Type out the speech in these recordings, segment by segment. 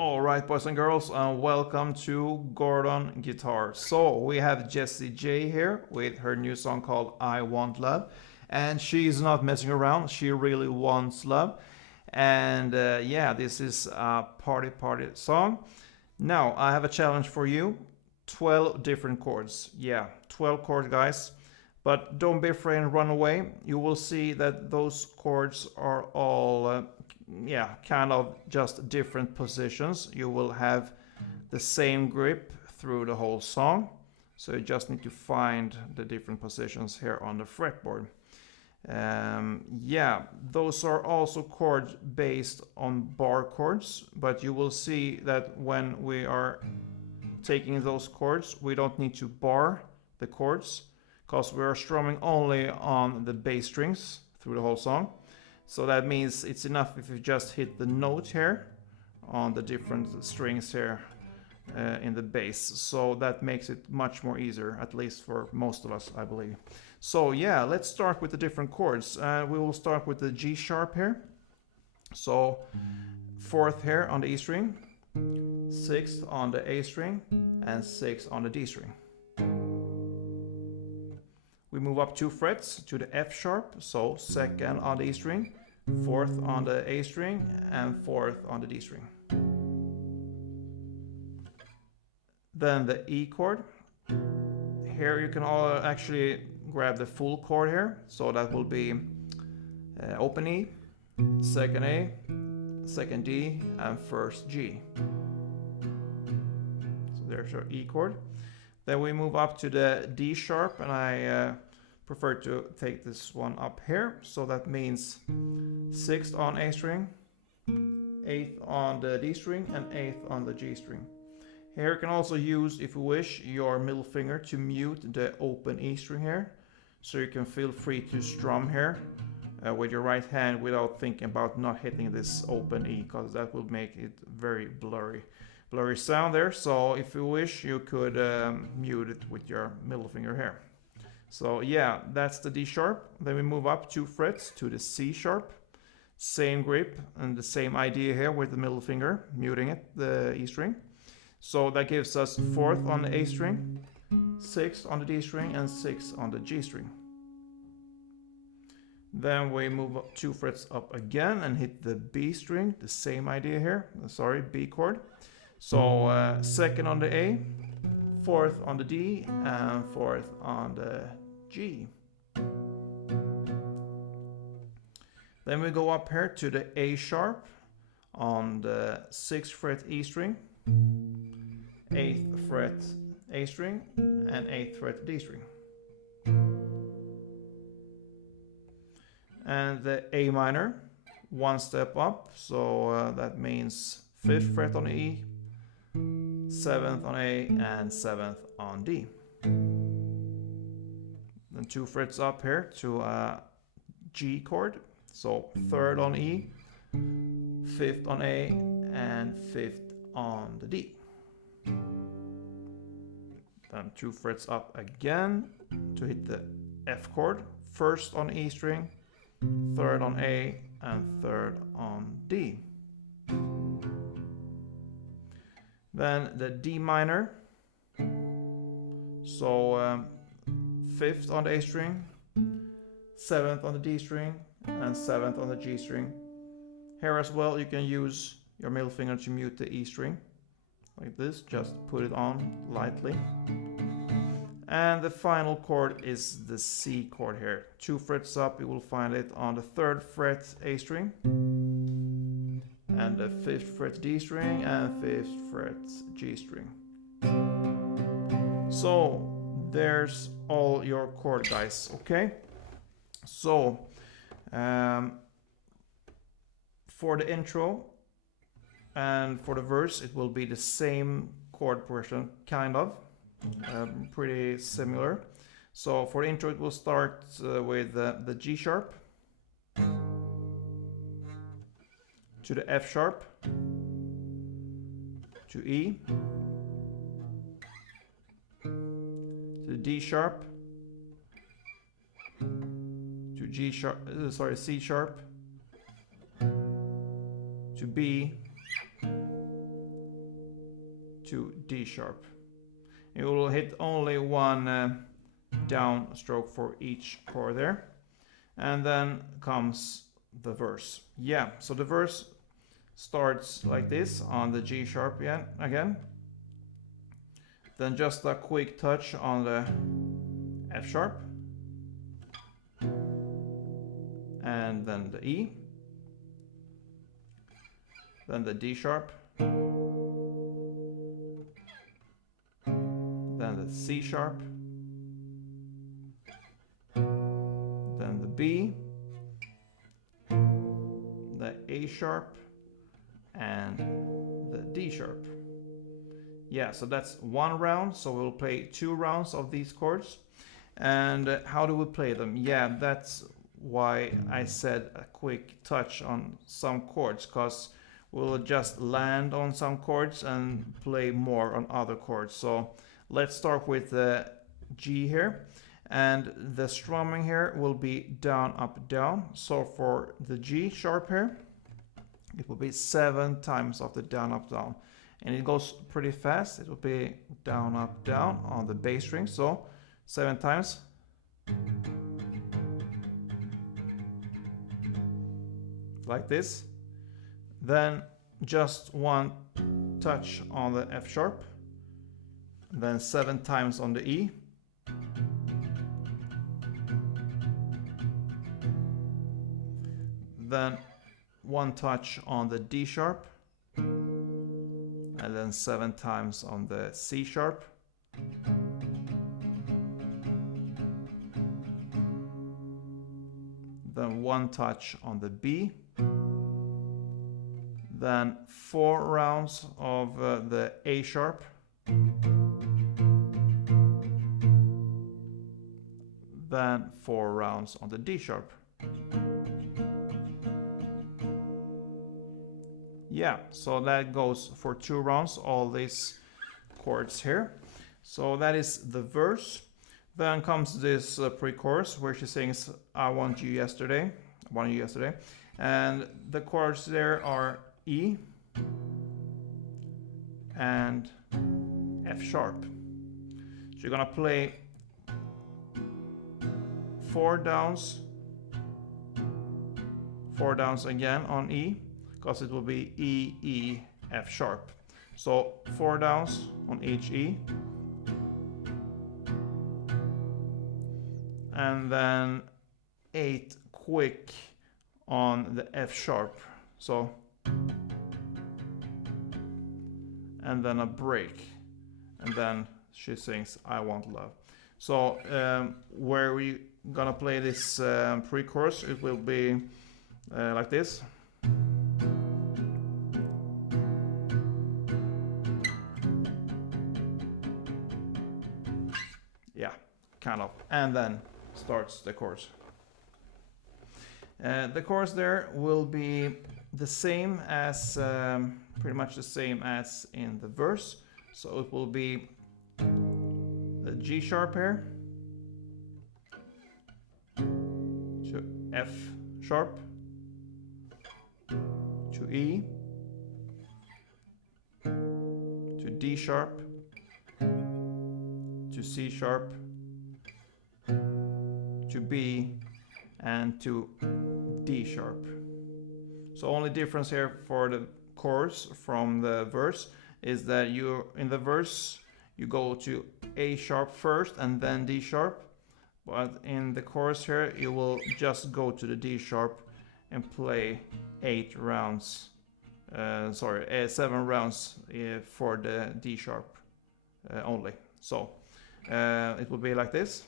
All right, boys and girls, and welcome to Gordon Guitar. So we have Jessie J here with her new song called I Want Love. And she's not messing around, she really wants love. And yeah, this is a party song. Now, I have a challenge for you. 12 different chords. Yeah, 12 chords, guys. But don't be afraid and run away. You will see that those chords are all yeah, kind of just different positions. You will have the same grip through the whole song. So you just need to find the different positions here on the fretboard. Yeah, those are also chords based on bar chords, but you will see that when we are taking those chords, we don't need to bar the chords because we are strumming only on the bass strings through the whole song. So that means it's enough if you just hit the note here on the different strings here in the bass. So that makes it much more easier, at least for most of us, I believe. So yeah, let's start with the different chords. We will start with the G sharp here. So 4th here on the E string, 6th on the A string, and 6th on the D string. We move up 2 frets to the F sharp, so 2nd on the E string, 4th on the A string, and 4th on the D string. Then the E chord. Here you can actually grab the full chord here, so that will be open E, 2nd A, 2nd D, and 1st G. So there's our E chord. Then we move up to the D sharp, and I prefer to take this one up here. So that means 6th on A string, 8th on the D string, and 8th on the G string. Here you can also use, if you wish, your middle finger to mute the open E string here. So you can feel free to strum here with your right hand without thinking about not hitting this open E, because that will make it very blurry sound there. So if you wish, you could mute it with your middle finger here. So yeah, that's the D sharp. Then we move up 2 frets to the C sharp. Same grip and the same idea here with the middle finger, muting it, the E string. So that gives us 4th on the A string, 6th on the D string, and 6th on the G string. Then we move up 2 frets up again and hit the B string, the same idea here, B chord. So 2nd on the A, 4th on the D, and 4th on the G. Then we go up here to the A sharp on the 6th fret E string, 8th fret A string, and 8th fret D string. And the A minor, 1 step up, so that means 5th fret on E, 7th on A, and 7th on D. Then 2 frets up here to a G chord, so 3rd on E, 5th on A, and 5th on the D. Then 2 frets up again to hit the F chord, 1st on E string, 3rd on A, and 3rd on D. Then the D minor, so 5th on the A string, 7th on the D string, and 7th on the G string. Here as well you can use your middle finger to mute the E string, like this, just put it on lightly. And the final chord is the C chord here. 2 frets up, you will find it on the 3rd fret A string, and the 5th fret D string, and 5th fret G string. So there's all your chord, guys, okay? So for the intro and for the verse, it will be the same chord progression, kind of, pretty similar. So for the intro, it will start with the G sharp, to the F sharp, to E, to the D sharp, to C sharp, to B, to D sharp. You will hit only one down stroke for each chord there. And then comes the verse. Yeah, so the verse starts like this on the G sharp again. Then just a quick touch on the F sharp. And then the E. Then the D sharp. Then the C sharp. Then the B. The A sharp. And the D sharp. Yeah, so that's one round. So we'll play 2 rounds of these chords. And how do we play them? Yeah, that's why I said a quick touch on some chords, because we'll just land on some chords and play more on other chords. So let's start with the G here. And the strumming here will be down, up, down. So for the G sharp here, it will be 7 times of the down, up, down. And it goes pretty fast. It will be down, up, down on the bass string. So 7 times. Like this. Then just 1 touch on the F sharp. Then 7 times on the E. Then 1 touch on the D sharp. And then 7 times on the C sharp. Then 1 touch on the B. Then 4 rounds of the A sharp. Then 4 rounds on the D sharp. Yeah, so that goes for 2 rounds, all these chords here. So that is the verse. Then comes this pre-chorus where she sings I Want You Yesterday. I Want You Yesterday. And the chords there are E and F sharp. So you're gonna play 4 downs again on E, because it will be E, E, F sharp. So 4 downs on each E. And then 8 quick on the F sharp. So, and then a break. And then she sings I Want Love. So where we gonna play this pre-chorus, it will be like this. Yeah, kind of. And then starts the chorus. The chorus there will be the same as, pretty much the same as in the verse. So it will be the G sharp here to F sharp to E to D sharp to C sharp to B and to D sharp. So only difference here for the chorus from the verse is that you in the verse you go to A sharp first and then D sharp, but in the chorus here you will just go to the D sharp and play 7 rounds for the D sharp only. So it will be like this.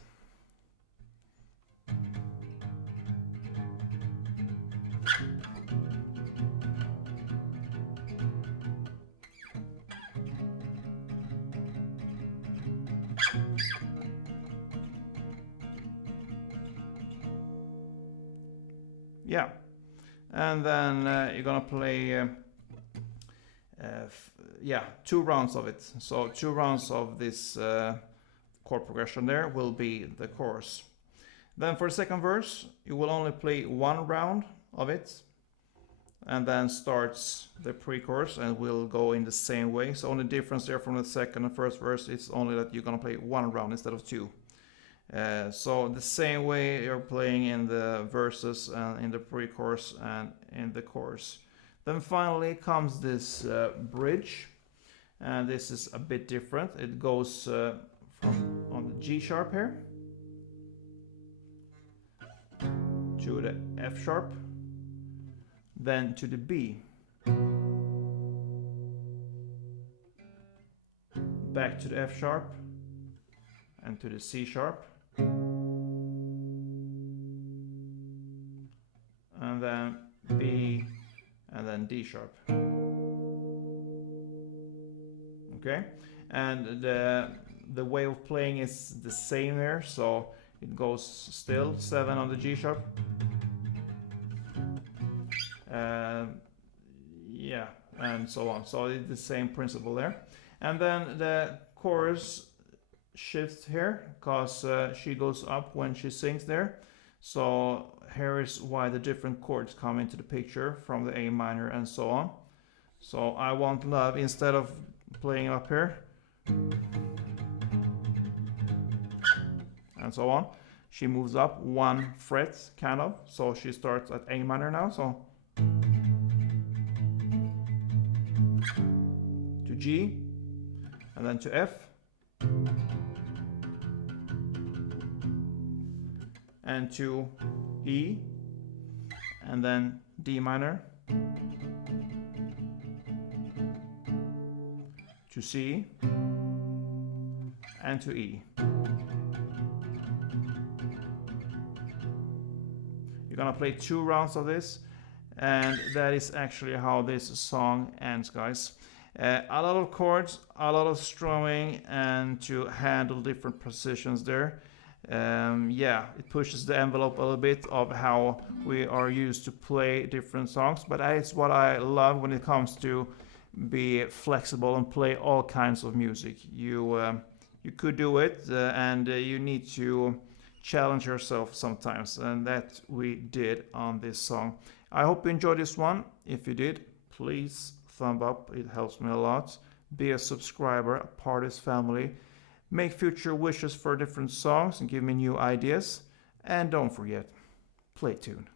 Yeah, and then you're gonna play 2 rounds of it. So 2 rounds of this chord progression there will be the chorus. Then for the second verse, you will only play 1 round of it. and then starts the pre-chorus, and we'll go in the same way. So only difference there from the second and first verse is only that you're gonna play one round instead of two. So the same way you're playing in the verses and in the pre-chorus and in the chorus. Then finally comes this bridge, and this is a bit different. It goes from on the G sharp here to the F sharp, then to the B, back to the F sharp, and to the C sharp, and then B, and then D sharp. Okay, and the way of playing is the same there, so it goes still 7 on the G sharp. Yeah, and so on. So it's the same principle there. And then the chorus shifts here because she goes up when she sings there. So here is why the different chords come into the picture from the A minor and so on. So I Want Love, instead of playing up here and so on, she moves up 1 fret kind of. So she starts at A minor now. So to G, and then to F, and to E, and then D minor, to C, and to E. You're gonna play 2 rounds of this, and that is actually how this song ends, guys. A lot of chords, a lot of strumming, and to handle different positions there. Yeah, it pushes the envelope a little bit of how we are used to play different songs, but it's what I love when it comes to be flexible and play all kinds of music. You could do it, and you need to challenge yourself sometimes, and that we did on this song. I hope you enjoyed this one. If you did, please thumb up, it helps me a lot. Be a subscriber, a part of this family. Make future wishes for different songs and give me new ideas. And don't forget, play tune.